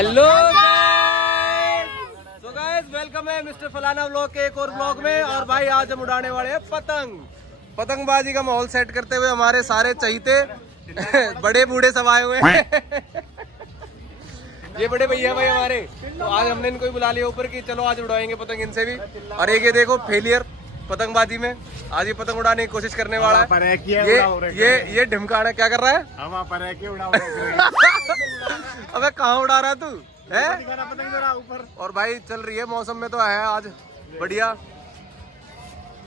Hello so guys, welcome है mister फलाना vlog के एक और व्लॉग में। और भाई आज हम उड़ाने वाले हैं पतंगबाजी का माहौल सेट करते हुए हमारे सारे चहीते बड़े बूढ़े सब आए हुए हैं। ये बड़े भैया भाई हमारे, तो आज हमने इनको ही बुला लिया ऊपर की चलो आज उड़ाएंगे पतंग इनसे भी। और एक ये देखो फेलियर पतंगबाजी में, आज ये पतंग उड़ाने की कोशिश करने वाला है। ये ढिमकाना क्या कर रहा है? अबे कहाँ उड़ा रहा है तू है? और भाई चल रही है मौसम में तो है आज बढ़िया।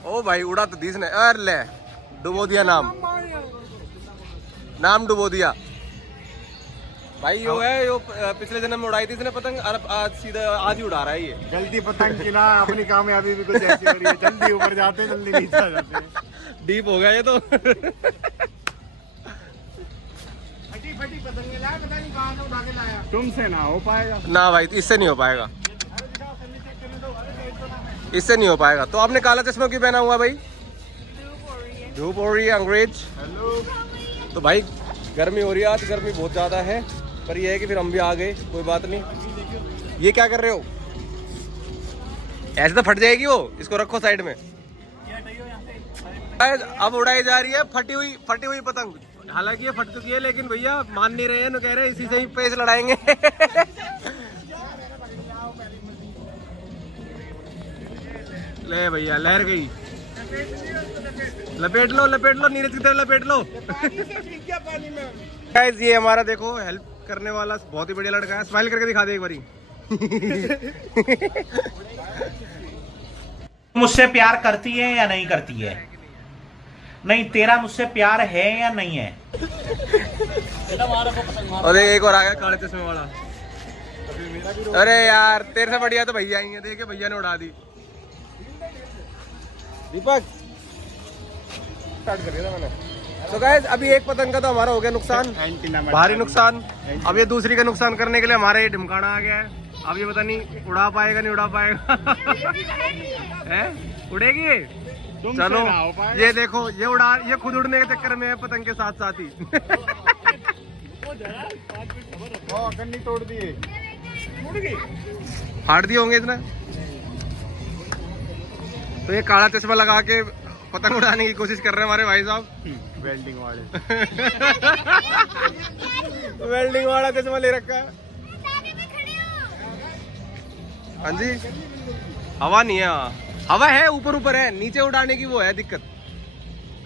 ओ भाई उड़ा तो दीस ने, अरे ले डुबो दिया, नाम डुबो दिया भाई। यो है यो पिछले जन्म में उड़ाई थी इसने पतंग, आज सीधा आज ही उड़ा रहा है ये। जल्दी पतंग की ना अपनी कामयाबी भी कुछ ऐसी हो रही है, जल्दी ऊपर जाते हैं जल्दी नीचे आ जाते हैं। डीप हो गया ये तो। फटी पतंग लाया, पता नहीं कहां से उठा के लाया। तुमसे ना हो पाएगा ना भाई, इससे नहीं हो पाएगा, इससे नहीं हो पाएगा। तो आपने काला चश्मा क्यों पहना हुआ भाई? धूप हो रही है अंग्रेज। तो भाई गर्मी हो रही है आज, गर्मी बहुत ज्यादा है, पर ये है कि फिर हम भी आ गए, कोई बात नहीं। ये क्या कर रहे हो? ऐसे तो फट जाएगी वो, इसको रखो साइड में। अब उड़ाई जा रही है फटी हुई पतंग। हालांकि ये फट चुकी है लेकिन भैया मान नहीं रहे हैं, कह रहे हैं इसी से ही पेच लड़ाएंगे। ले भैया लहर गई, लपेट लो नीरज की तरह लपेट लो। गाइस ये हमारा देखो हेल्प करने वाला बहुत ही बढ़िया लड़का है, स्माइल करके दिखा दे एक बारी। मुझसे प्यार करती है या नहीं करती है? नहीं, तेरा मुझसे प्यार है या नहीं है? और एक और आ गया काले चश्मे वाला। अरे यार तेरे से बढ़िया तो भैया ही है, देखे भैया ने उड़ा दी। दीपक स्टार्ट कर दिया था मैंने। तो गाइस अभी एक पतंग का तो हमारा हो गया नुकसान, भारी नुकसान। अब ये दूसरी का नुकसान करने के लिए हमारा ये ढिमकाना आ गया है। अब ये पता नहीं उड़ा पाएगा नहीं उड़ा पाएगा। है उड़ेगी ये? चलो ये देखो ये खुद उड़ने के चक्कर में है पतंग के साथ साथ ही। तोड़ दिए, फाड़ दिए होंगे इतना। तो ये काला चश्मा लगा के पतंग उड़ाने की कोशिश कर रहे हैं हमारे भाई साहब, वेल्डिंग वाले। वेल्डिंग वाला चश्मा ले रखा है। हाँ जी, हवा नहीं है, हवा है ऊपर है, नीचे उड़ाने की वो है दिक्कत।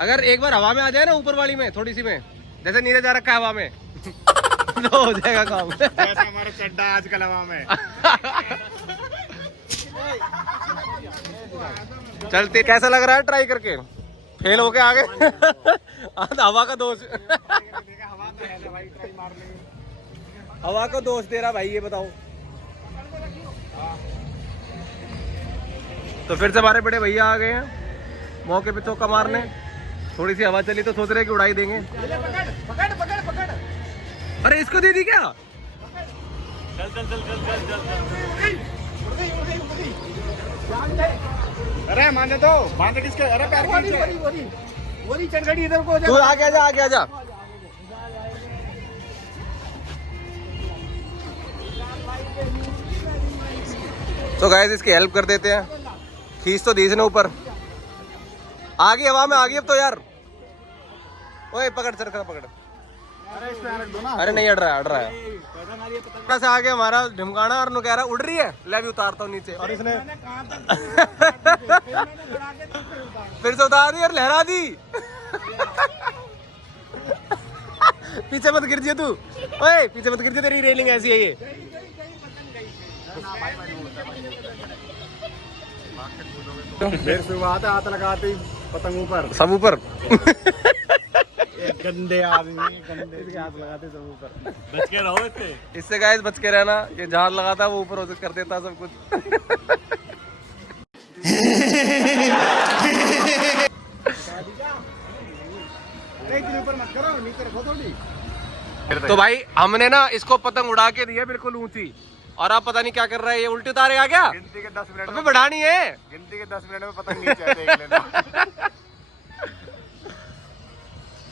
अगर एक बार हवा में आ जाए ना ऊपर वाली में थोड़ी सी में, जैसे नीरज जा रखा है हवा में, तो हो जाएगा काम। जैसा हमारा चड्डा आजकल हवा में। चलते कैसा लग रहा है ट्राई करके? फेल होके आ गए। हवा का दोष, हवा को दोष दे रहा भाई, ये बताओ। तो फिर से हमारे बड़े भैया आ गए हैं मौके पे चौका मारने। थोड़ी सी हवा चली तो सोच रहे कि उड़ाई देंगे। पकड़। अरे इसको दे दी क्या? अरे माने तो बांधे किसके? अरे पैर वही चढ़गड़ी इधर को तू आगे आजा। तो गाइस इसकी हेल्प कर देते हैं, खींच तो दी इसने ऊपर, आगे हवा में आ गई अब तो यार। ओए पकड़ चरखा पकड़। अरे इसमें रख दो ना। अरे नहीं अड़ रहा है। से आगे हमारा ढिमकाना और नु कह रहा उड़ रही है, ले भी उतारता हूँ नीचे। और इसने फिर से उतार दी और लहरा दी। पीछे मत गिर जिए तू, ओए पीछे मत गिर जिए, तेरी रेलिंग ऐसी है ये। देर शुरुआत है, हाथ लगाते ही पतंग ऊपर, सब ऊपर। गंदे आदमी गंदे हाथ लगाते सब ऊपर। बच के रहो इससे गाइस बच के रहना, ये जहां लगाता वो ऊपर कर देता सब कुछ। ऊपर मत करो, नीचे रखो थोड़ी। तो भाई हमने ना इसको पतंग उड़ा के दिया बिल्कुल ऊंची, और आप पता नहीं क्या कर रहा है, ये उल्टी उतारेगा क्या? गिनती के 10 मिनट अबे बढ़ानी है, गिनती के 10 मिनट में पतंग नीचे है, देख लेना।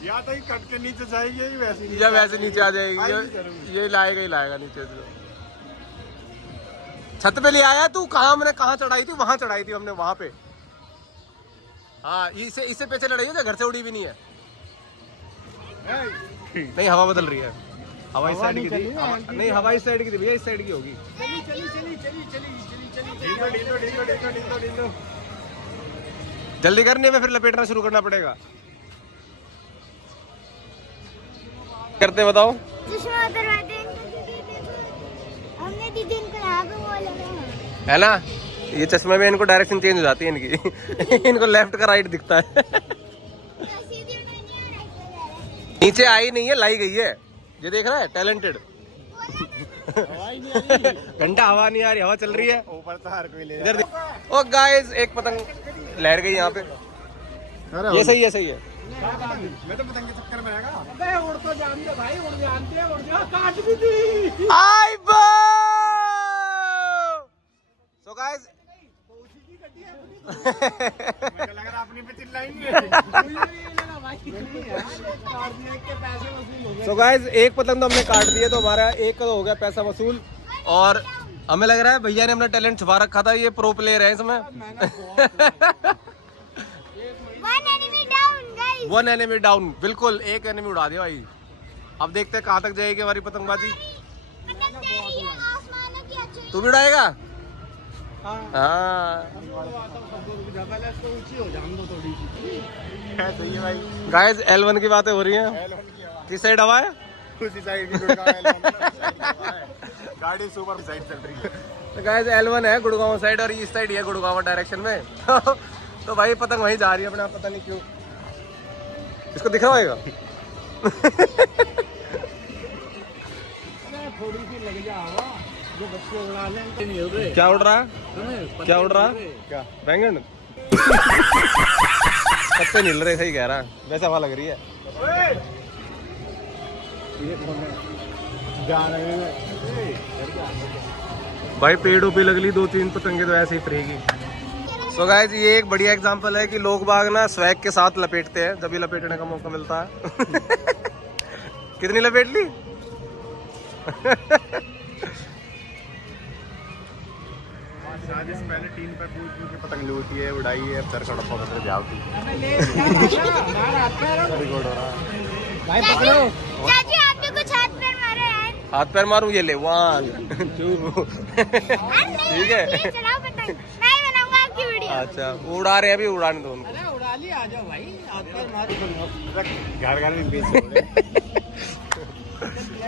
या तो कट के नीचे जाएगी, वैसे या वैसे नीचे आ जाएगी, ये लाएगा नीचे से। छत पे ले आया तू? कहाँ हमने कहाँ चढ़ाई थी? वहां चढ़ाई थी हमने, वहां पे। हाँ, इससे पीछे लड़ाई है, घर से उड़ी भी नहीं है। नहीं, हवा बदल रही है। हवा इस साइड की थी। नहीं, हवा इस साइड की थी भैया, इस साइड की होगी। जल्दी करने में फिर लपेटना शुरू करना पड़ेगा। करते बताओ। हमने दीदी इनको यहाँ पे वो लगा है ना, ये चश्मे में इनको डायरेक्शन चेंज हो जाती है इनकी। इनको लेफ्ट का राइट दिखता है। नीचे आई नहीं है, लाई गई है। ये देख रहा है, टैलेंटेड। घंटा हवा नहीं आ रही, हवा चल रही है ऊपर तो हर कोई ले इधर। ओ गाइस, एक पतंग लहर गई यहाँ पे। ये सही है, सही है। मैं तो पतंग के चक्कर में आएगा। अबे उड़ तो जानते भाई, उड़ जानते हैं, उड़ जा, काट भी दी। आई बो। सो गाइस, मुझे लग रहा अपनी पे चिल्लाएंगे। सो गाइस, एक पतंग तो हमने काट दिया, तो हमारा एक का हो गया पैसा वसूल। और हमें लग रहा है भैया ने अपना टैलेंट छुपा रखा था, ये प्रो प्लेयर है इसमें। 1 एनिमी डाउन, बिल्कुल 1 एनिमी उड़ा दिया भाई। अब देखते हैं कहाँ तक जाएगी हमारी पतंगबाजी। तू भी उड़ाएगा? हाँ। गाइस, L1 की बातें हो रही हैं। किस साइड हवा है? उसी साइड की गाड़ी सुपर साइड चल रही है। तो गाइस, L1 है गुड़गांव साइड, और इस साइड है गुड़गांव डायरेक्शन में। तो भाई पतंग वहीं जा रही है अपने आप, पता नहीं क्यों। इसको दिख रहा होगा। थोड़ी सी लग जा हवा, जो बच्चे उड़ा लें नहीं हो रहे। क्या उड़ रहा है? क्या उड़ रहा है? क्या बैंगन? पत्ते नहीं हिल रहे, सही कह रहा है, वैसे हवा लग रही है। भाई पेड़ों पे लगली 2-3 पतंगे तो ऐसे ही फ्री की। सो गाइस, ये एक बढ़िया एग्जांपल है कि लोग बाग ना स्वैग के साथ लपेटते हैं, जब भी लपेटने का मौका मिलता है। कितनी लपेट ली? शादी से पहले टीन पे पूछ के पतंग लूटी है, उड़ाई है, सर खड़ा पकड़ जाओ थी। भाई पकड़ो। चाची आपने कुछ हाथ पैर मारे हैं? हाथ पैर मारूं? ये ले 1 2। ठीक है। चलाओ पतंग, मैं ही बनाऊंगा आपकी वीडियो। अच्छा, उड़ा रहे हैं, अभी उड़ाने दो उनको। अरे उड़ा ली, आ जाओ भाई, हाथ पैर मारो। घर घर में बेच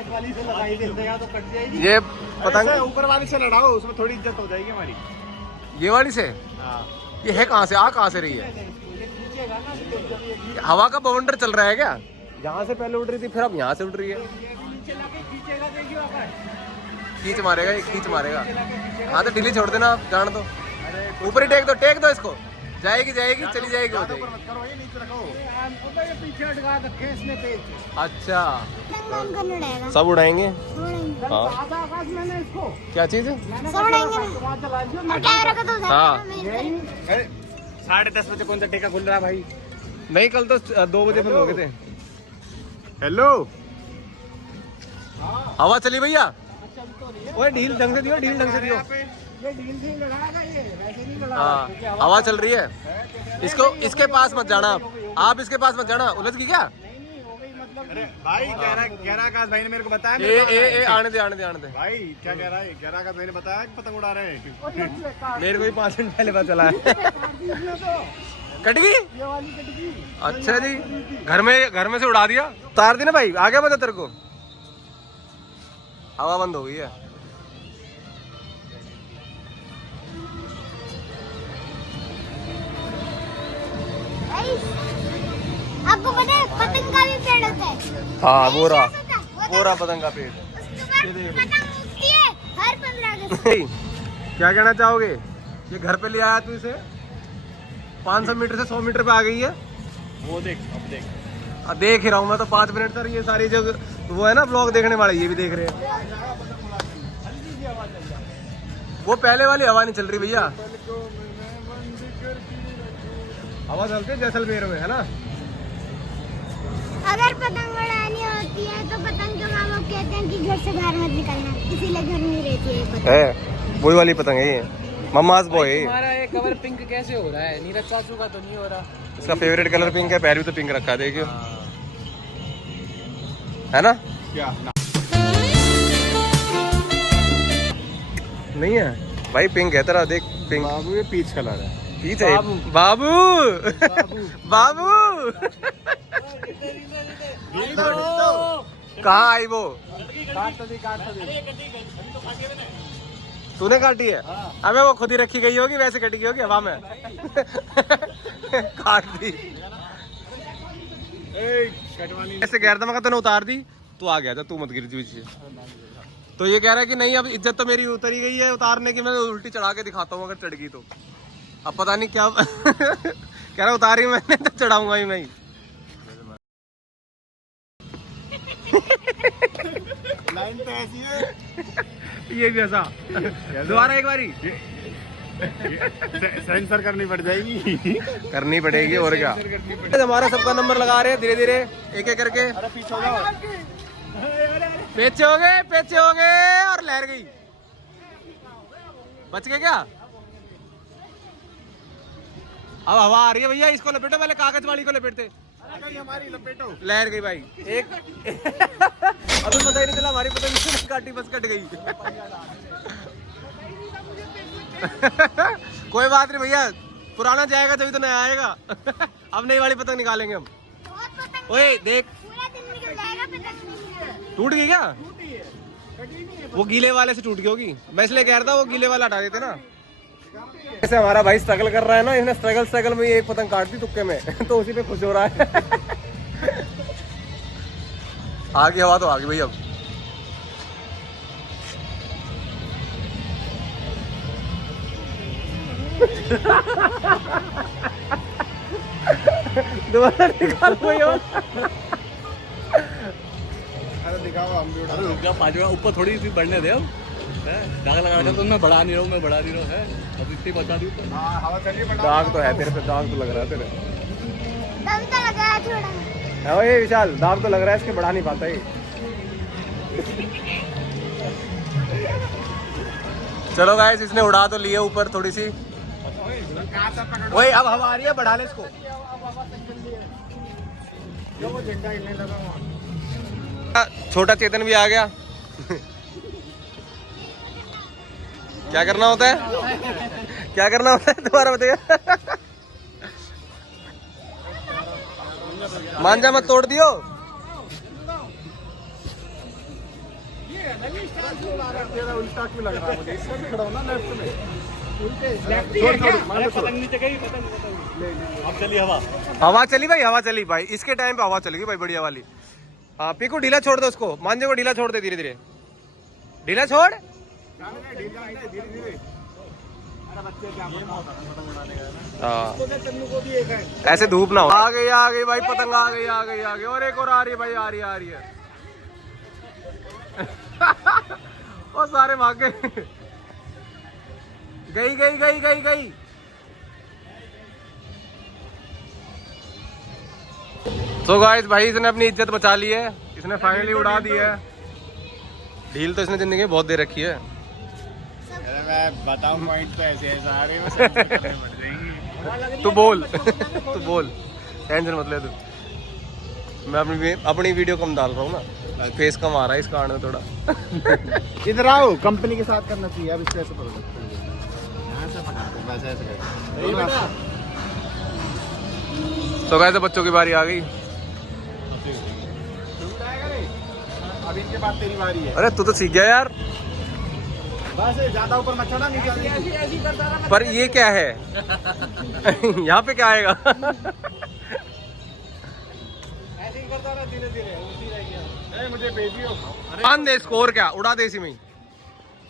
वाली से लगाई देते हैं तो कट जाएगी। ये पतंग ऊपर वाली से लड़ाओ, उसमें थोड़ी इज्जत हो जाएगी हमारी। ये वाली से? हाँ। ये है कहाँ से? आ कहाँ से रही है? हवा का बवंडर चल रहा है क्या? यहाँ से पहले उड़ रही थी, फिर अब यहाँ से उड़ रही है। खींच मारेगा, ये खींच मारेगा। हाँ तो ढीली छोड़ देना, जान दो। ऊपर ही टेक दो इसको। जाएगी जाएगी, चली जाएगी हो जाएगी। मत करो, ये नीचे रखो। पीछे अटका रखे इसने पेज। अच्छा, पतंग कौन उड़ाएगा? सब उड़ाएंगे। उड़ाएंगे। हाँ। आधा आकाश मैंने इसको क्या चीज है? सब उड़ाएंगे ना। वहाँ चला दियो। और कैमरा का तो उधर हाँ। है, मैं 10:30 बजे कौन सा ठेका खुल रहा है भाई? नहीं, कल तो 2 बजे बंद हो गए थे। हेलो, हवा चली भैया। ओए ढील ढंग से दियो, ढील ढंग से दियो। ये ढील से लगाएगा, ये वैसे नहीं लगा। हाँ, हवा चल रही है। इसको इसके पास मत जाना आप इसके पास मत जाना। उलझ गई क्या? अरे भाई 11 आकाश भाई ने मेरे को बताया। ए आने दे भाई क्या कह रहा है? 11 आकाश भाई ने बताया कि पतंग उड़ा रहे हैं। मेरे को ही 5 मिनट पहले पता चला है। कट गई? ये वाली कट गई। अच्छा जी, घर में से उड़ा दिया। उतार दी ना भाई, आ गया पता तेरे को? हवा बंद हो गई है। आपको पता है पतंग का भी पेड़ होता है? हाँ, वो रहा वो पतंग का पेड़। उसके बाद पतंग उगती है हर 15 अगस्त। क्या कहना चाहोगे? ये घर पे ले आया तू इसे, 500 मीटर से 100 मीटर पे आ गई है। वो देख, अब देख। अब देख ही रहा हूँ मैं तो 5 मिनट तक। ये सारी जो वो है ना ब्लॉग देखने वाले, ये भी देख रहे हैं। वो पहले वाली हवा नहीं चल रही भैया। हवा चलती है जैसलमेर में, है ना? अगर पतंग उड़ानी होती है तो पतंग के माँ बाप कहते हैं कि घर से बाहर मत निकलना, इसीलिए घर में रहती है पतंग। वही वाली पतंग है ये, मम्माज बॉय है। हमारा ये कवर पिंक कैसे हो रहा है? नीरज चाचू का तो नहीं हो रहा। इसका फेवरेट कलर पिंक है, पैर भी तो पिंक रखा है, देखियो है ना? क्या नहीं है भाई, पिंक है तेरा, देख पिंक। बाबू ये पीच कलर है। पीछे बाबू बाबू कहाँ आई वो? तूने काटी है? अबे वो खुद ही रखी गई होगी, वैसे कटी गई होगी हवा में। काट दी ऐसे कह रहा था, मैं तूने उतार दी, तू आ गया था, तू मत गिर पीछे। तो ये कह रहा है कि नहीं अब इज्जत तो मेरी उतरी गई है उतारने की, मैं उल्टी चढ़ा के दिखाता हूँ अगर चढ़ गई तो। अब पता नहीं क्या कह रहा उतारी मैंने तो चढ़ाऊंगा ही मैं। लाइन तो ऐसी है। ये भी ऐसा दोबारा एक बारी सेंसर करनी पड़ जाएगी। करनी पड़ेगी और क्या। हमारा सबका नंबर लगा रहे हैं धीरे धीरे एक एक करके। अरे पीछे हो जाओ। पेचे हो गए और लहर गई। बच गए क्या? अब हवा आ रही है भैया, इसको लपेटो, पहले कागज वाली को लपेटते। हमारी लपेटो। लहर गई भाई एक। अभी पता ही नहीं चला हमारी पतंग किसने काटी, बस कट गई। कोई बात नहीं भैया, पुराना जाएगा तभी तो नया आएगा। अब नई वाली पतंग निकालेंगे हम। ओए देख, पूरा दिन निकल जाएगा, पतंग नहीं। टूट गई क्या? वो गीले वाले से टूट गई होगी, मैं इसलिए कह रहा था वो गीले वाला हटा देते ना। ऐसे हमारा भाई स्ट्रगल कर रहा है ना, इसने स्ट्रगल में एक पतंग काट दी तुक्के में। तो उसी पे खुश हो रहा है। आगे हवा तो आगे भाई। अब दोबारा निकाल कोई और। अरे दिखाओ हम भी उड़ा। रुक जा, 5 मिनट ऊपर थोड़ी सी बढ़ने दे। अब दाग लगा था तो मैं बढ़ा नहीं रहा हूँ, है अब इतनी बचा दी ऊपर। हाँ हवा चलिए। दाग तो है तेरे पे, दाग तो लग रहा है तेरे। दम तो लगा है थोड़ा। है ये विशाल, दाग तो लग रहा है, इसके बढ़ा नहीं पाता ये। चलो गाइस, इसने उड़ा तो लिया ऊपर थोड़ी सी। वही अब हवा आ रही है, बढ़ा ले इसको। छोटा चेतन भी आ गया। क्या करना होता है? क्या करना होता है दोबारा बताइए। मांझा मत तोड़ दियो। उल्टा क्यों लग रहा है मुझे? इसमें भी खड़ा हो ना लेफ्ट में। पतंग नीचे गई, अब चली हवा। हवा चली भाई, हवा चली भाई, इसके टाइम पे हवा चलेगी भाई, बढ़िया वाली। हाँ पीकू ढीला छोड़ दो उसको, मांझे को ढीला छोड़ दे, धीरे धीरे ढीला छोड़। ऐसे धूप ना हो। आ गई भाई पतंग, आ गई और एक और आ रही है भाई, आ रही है। और सारे भाग गए। गई। तो गाइस भाई इसने अपनी इज्जत बचा ली है, इसने फाइनली उड़ा दी है। ढील तो इसने जिंदगी में बहुत दे रखी है। अरे मैं बताऊं पॉइंट तो ऐसे है सारे में सेंसर करने पड़ जाएंगी। तू बोल टेंशन मत ले तू। मैं अपनी वीडियो कम डाल रहा हूँ ना, फेस कम आ रहा है इस कारण में थोड़ा। इधर आओ, कंपनी के साथ करना चाहिए। अब इसको ऐसे पकड़ो, यहाँ से पकड़ दो, बस ऐसे करो। तो कैसे बच्चों की बारी आ गई। अब इनके बाद तेरी बारी है। अरे तू तो सीख गया यार। बस ज्यादा ऊपर मत चढ़ा, नीचे। पर ये क्या है? यहाँ पे क्या आएगा? ऐसे ही करता रहा, धीरे-धीरे उसी रह गया। मुझे भेजियो। मान दे स्कोर, क्या उड़ा दे इसी में।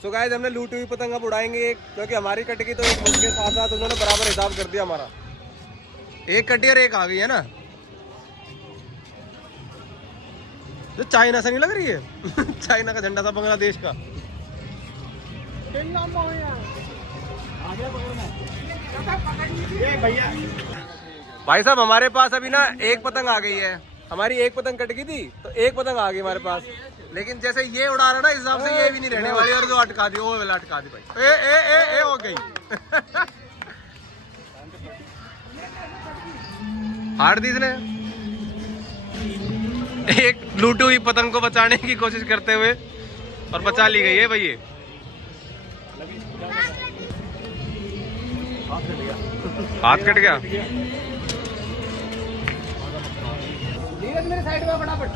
सो गाइस हमने लूटी हुई पतंग अब उड़ाएंगे एक, क्योंकि हमारी कट गई तो एक उसके साथ उन्होंने बराबर हिसाब कर दिया हमारा। एक कटी और एक आ गई है ना, जो चाइना से नहीं लग रही है। चाइना का झंडा था, बांग्लादेश का। भैया भाई साहब हमारे पास अभी ना एक पतंग आ गई है। हमारी एक पतंग कट गई थी, तो एक पतंग आ गई हमारे पास। लेकिन जैसे ये उड़ा रहा ना, इस हिसाब से ये भी नहीं रहने वाली। और जो अटका दी, वो वाला अटका दी भाई। ए हो गई। हार दी इसने। एक लूटी हुई पतंग को बचाने की कोशिश करते हुए, और बचा ली गई है भाई ये। हाथ कट गया। मेरे साइड में फटाफट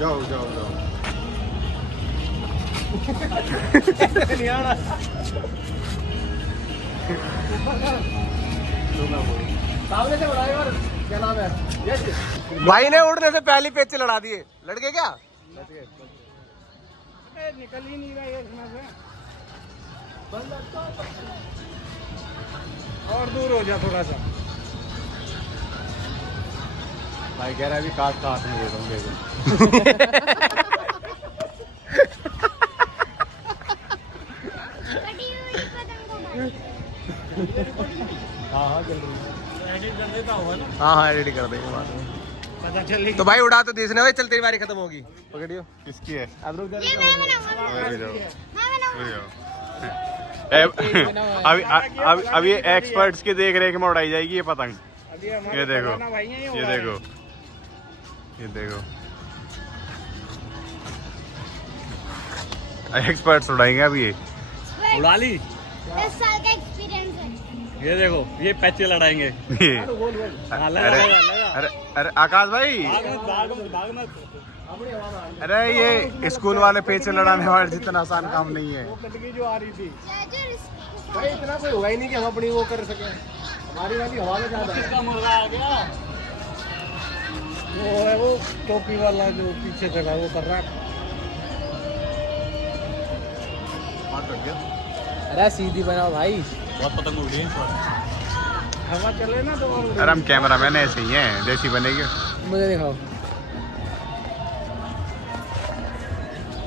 जाओ जाओ जाओ। नहीं आ रहा। सामने से बढ़ाए। और क्या नाम है? भाई ने उड़ने से पहले पेच लड़ा दिए। लड़के क्या निकल ही नहीं रहा है इसमें से। और दूर हो जा थोड़ा सा। भाई कह रहा है अभी काट का हाथ में दे दूंगे। कटी हुई पतंग को मार। हाँ जल्दी एडिट कर देता होगा ना। हाँ एडिट कर देंगे बाद में। पता चल तो भाई उड़ा तो देखने भाई। चल तेरी बारी खत्म होगी। पकड़ियो। किसकी है? अब रुक जा। ये मैं बनाऊंगा। अरे जाओ मैं बनाऊंगा। अब ये एक्सपर्ट्स के देख रेख में उड़ाई जाएगी ये पतंग। अभी ये हमारे देखो, फलाना भाई हैं, ये उड़ा देखो, रहे ये देखो। एक्सपर्ट्स उड़ाएंगे अब ये। हैं। उड़ा ली। 10 साल का एक्सपीरियंस है। ये देखो, ये पैचे लड़ाएंगे। ये हाँ, लगा, अरे लगा, लगा। अरे आकाश भाई, भाग मत, भाग मत, भाग मत। अरे ये स्कूल वाले पेचे लड़ाने वाले जितना आसान काम नहीं है। वो कटकी जो आ रही थी। भाई इतना कोई हुआ ही नहीं कि हम अपनी वो कर सके। हमारी वाली हवा में ज्यादा है। किसका मुर्गा आ गया? वो है वो टोपी वाला जो पीछे खड़ा वो कर रहा है। अरे सीधी बनाओ भाई। बहुत पतंग उड़ी है। हवा चले ना तो और अरे हम कैमरा मैन ऐसे ही हैं, जैसी बनेगी। मुझे दिखाओ।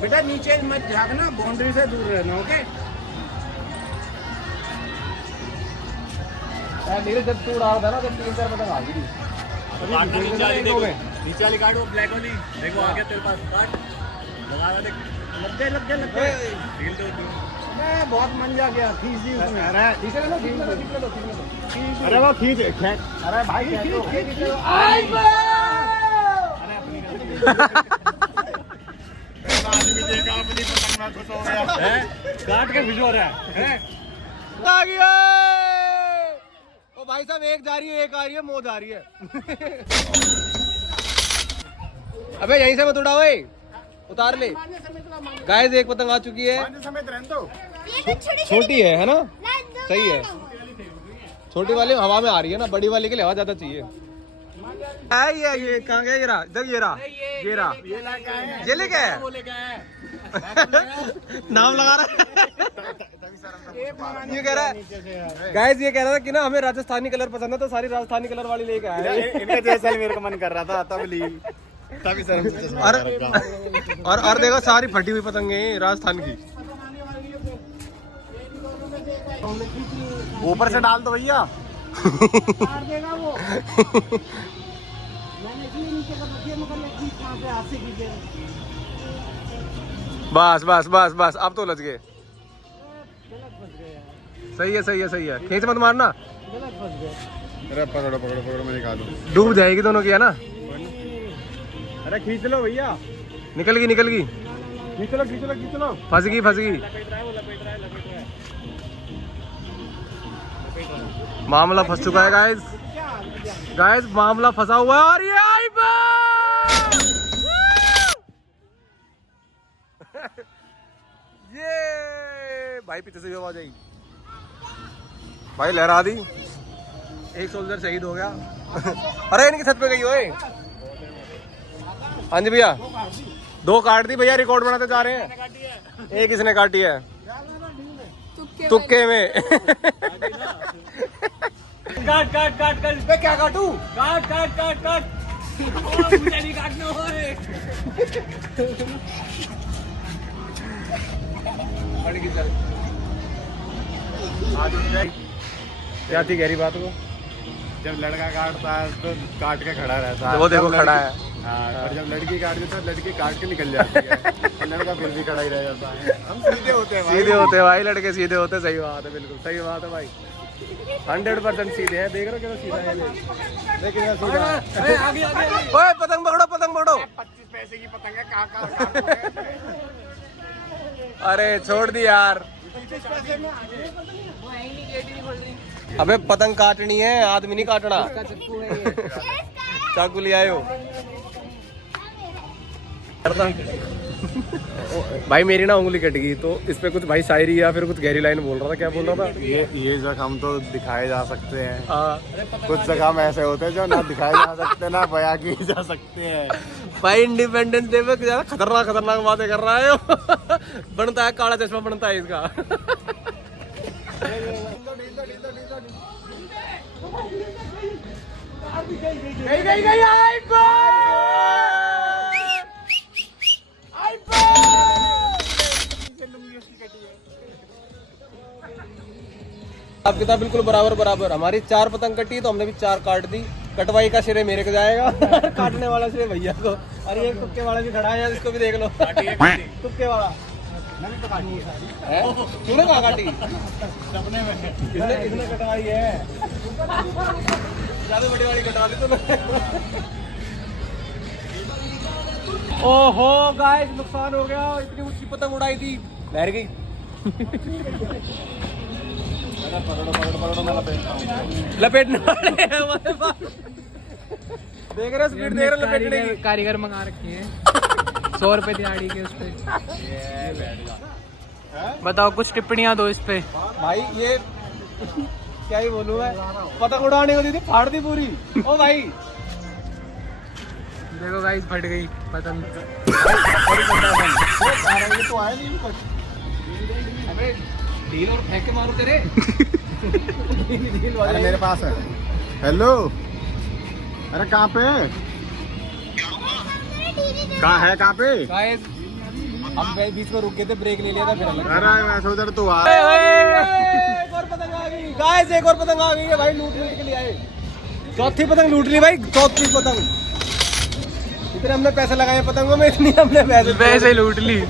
बेटा नीचे मत झागना, बाउंड्री से दूर रहना। ओके। नीरज जब तू उड़ा रहा था ना, जब 3-4 पतंग आ गई। नीचे वाली देखो, नीचे वाली काट, वो ब्लैक वाली देखो आ गया तेरे पास। काट लगा रहा, देख लग गए ढील दो। बहुत मन जा गया, खींच दी उसने। अरे ठीक है ना, ठीक है। अरे वो खींच अरे भाई काट के भिजवा रहा है। आ गया। ओ भाई साहब, एक जा रही है, एक आ रही है, मौज आ रही है। अबे यहीं से मत उड़ाओ, उतार ले। गाइस एक पतंग आ चुकी है। समेत रहने दो। ये तो छोटी है ना? छोटी सही है। छोटी वाली हवा में आ रही है ना, बड़ी वाली के लिए हवा ज्यादा चाहिए। ये कहाँ गया? ये रहा, इधर ये रहा। ये लेके आया। नाम लगा रहा है। ये कह रहा है गाइस, ये कह रहा था कि ना हमें राजस्थानी कलर पसंद है, तो सारी राजस्थानी कलर वाली लेके आया है। इनका जैसा ही मेरे को मन कर रहा था, तब ली तभी शर्म से चश्मा लगा रखा। और देखो सारी फटी हुई पतंगे हैं राजस्थान की। ऊपर से डाल दो भैया। बस बस बस बस, अब तो लग गए। सही है सही है सही है। खींच मत मारना, अरे पकड़ो पकड़ो पकड़ो, मैं निकालूं। डूब जाएगी दोनों की, है ना? अरे खींच लो भैया। निकल गई निकल गई। खींच लो खींच लो खींच लो। फंस गई फंस गई। मामला फंस चुका है गाइस। गाइस मामला फंसा हुआ है। और ये आई ये भाई पीछे से भी आवाज आई। भाई लहरा दी। एक सोल्जर शहीद हो गया। अरे इनकी छत पे गई ओए। हाँ जी भैया, 2 काट दी भैया, रिकॉर्ड बनाते जा रहे हैं। एक इसने काटी है तुक्के में। काट काट काट काट। मैं क्या काटूं? काट काट काट काट। मुझे नहीं काटना है। क्या थी गहरी बात वो? जब लड़का काटता है तो काट के खड़ा रहता है। वो देखो खड़ा है। हाँ, पर जब लड़की काट देता है लड़की काट के निकल जाती है और लड़का फिर भी खड़ा ही रह जाता है। हम सीधे होते हैं भाई। सीधे होते हैं भाई, लड़के सीधे होते हैं। सही बात है, बिल्कुल सही बात है भाई। 100% सीधे हैं। देख रहे हो कितना सीधा है ये। देख कितना सीधा है। ओए पतंग पकड़ो, पतंग पकड़ो। 25 पैसे की पतंग है, कहाँ अरे छोड़ दी यार। अबे पतंग काटनी है, आदमी नहीं काटना। चाकू ले आयो भाई। मेरी ना उंगली कट गई तो इस पे कुछ भाई शायरी या फिर कुछ गहरी लाइन बोल रहा था। क्या बोल रहा था? ये जख्म तो दिखाए जा सकते हैं, कुछ जख्म ऐसे होते हैं जो ना दिखाए जा सकते ना बयां किए जा सकते हैं। भाई इंडिपेंडेंस डे पे ज्यादा खतरनाक खतरनाक बातें कर रहा है। बनता है काला चश्मा, बनता है इसका। गई आप किताब बिल्कुल बराबर बराबर। हमारी 4 पतंग कटी तो हमने भी 4 काट दी। कटवाई का श्रेय मेरे को जाएगा, काटने वाला श्रेय भैया को। अरे एक तुक्के वाला भी खड़ा है, इसको भी देख लो। तुक्के वाला तूने कहाँ काटी? इसने कटवाई है, ज्यादा बड़ी वाली कटवा ली तूने। ओहो गाइस, नुकसान हो गया। इतनी ऊंची पतंग उड़ाई थी, लहर गई। लपेटने वाले हैं हमारे पास। देख रहे हो स्पीड, देख रहे हो लपेटने की। कारीगर मंगा रखे हैं 100 रुपए दिहाड़ी के उस पे। बताओ कुछ टिप्पणियां दो इस पे। भाई ये क्या ही बोलूं मैं, पतंग उड़ाने को दी थी, फाड़ दी पूरी। ओ भाई देखो गाइस, फट गई पतंग। तो आया नहीं कुछ। अबे ढील और फेंक के मारो तेरे। अरे मेरे पास है। हेलो, अरे कहाँ पे? कहाँ है? कहाँ पे? गाइस हम बीच में रुक गए थे, ब्रेक ले लिया था फिर। अरे मैं सोच रहा तू आ। एक और पतंग आ गई गाइस, एक और पतंग आ गई है भाई। लूट के लिए आए, चौथी पतंग लूट ली भाई, चौथी पतंग। इतने हमने पैसे लगाए पतंगों में, इतनी हमने पैसे लूट ली।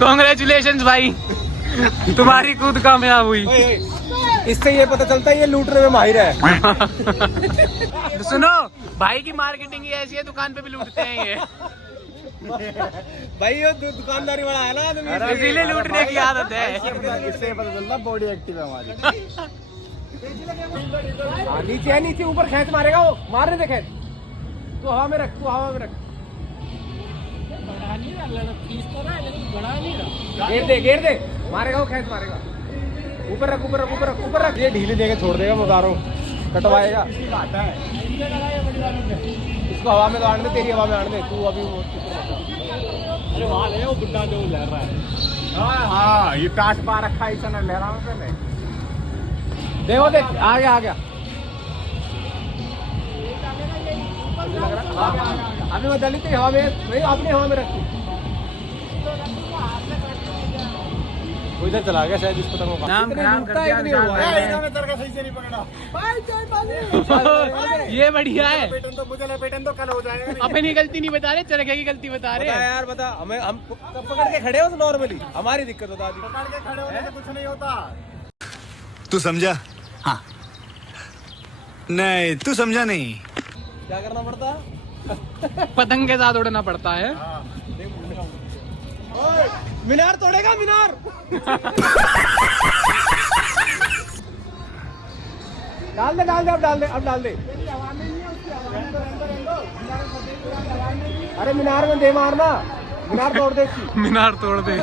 कांग्रेचुलेशंस भाई, तुम्हारी कूद कामयाब हुई। इससे ये पता चलता है ये लूटने में माहिर है। सुनो, भाई की मार्केटिंग ही ऐसी है, दुकान पे भी लूटते हैं ये। भाई ये दुकानदारी वाला है ना आदमी, इसीलिए लूटने की आदत है। इससे पता चलता बॉडी एक्टिव है हमारी। नीचे है, नीचे ऊपर खींच मारेगा वो। मारने दे खींच, तू हवा में रख, तू हवा में रख। घेर दे, मारेगा वो, खींच मारेगा। ऊपर रख, ऊपर रख, ऊपर रख, ऊपर रख। ये ढीले देके छोड़ देगा, मैं बता रहा हूँ, कटवाएगा। इसको हवा में तो आने दे, तेरी हवा में आने दे तू अभी। अरे वहाँ ले वो बुड्ढा जो लहर रहा है। हाँ, ये काट पा रखा है, इतना लहरा में पहले। देखो देख, आ गया आ गया। अभी मैं दलित हवा में नहीं, अपनी हवा में रखती। वो इधर चला गया शायद, इस पतंग को नाम खराब कर दिया। सही से नहीं पकड़ा। ये बढ़िया है। लपेटन तो मुझे लपेटन तो कल हो जाएगा। अपनी गलती नहीं बता रहे, चरखे की गलती बता रहे बता हैं। यार बता, हमें हम कब पकड़ के खड़े हो तो नॉर्मली हमारी दिक्कत होता है। पकड़ के खड़े होने से कुछ नहीं होता। तू समझा? हाँ। नहीं, तू समझा नहीं। क्या करना पड़ता? पतंग के साथ उड़ना पड़ता है। मीनार तोड़ेगा, मीनार। डाल दे, डाल दे, अब डाल दे, अब डाल दे। अरे मीनार में दे मारना, मीनार तोड़ दे इसकी। मीनार तोड़ दे।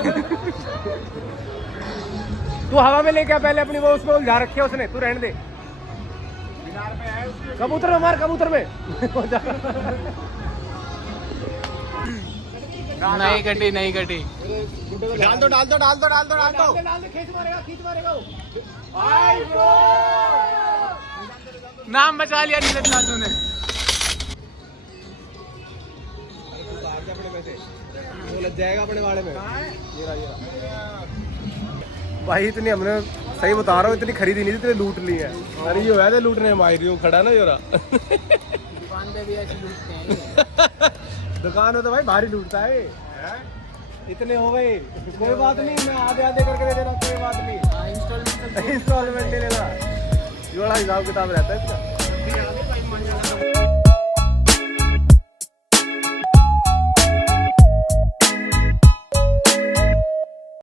तू हवा में लेके आ पहले अपनी, वो उसमें उलझा रखी है उसने, तू रहने दे। कबूतर में मार, कबूतर में। नहीं कटी, नहीं कटी। डाल दो, डाल दो, डाल दो, डाल दो, डाल दो। डाल दे, खींच मारेगा, खींच मारेगा वो। नाम बचा लिया नीरज लालू ने। वो लग जाएगा अपने वाड़े में। ये रहा। भाई इतनी हमने, सही बता रहा हूँ, इतनी खरीदी नहीं थी, इतने लूट ली है। अरे ये है लूटने माहिर, यो खड़ा ना योरा। दुकान पे भी ऐसे लूटते हैं ये। दुकान हो तो भाई भारी लूटता है इतने हो गए कोई बात नहीं मैं आधे आधे करके दे देना कोई बात नहीं इंस्टॉलमेंट इंस्टॉलमेंट ले लेना ये बड़ा हिसाब किताब रहता है इसका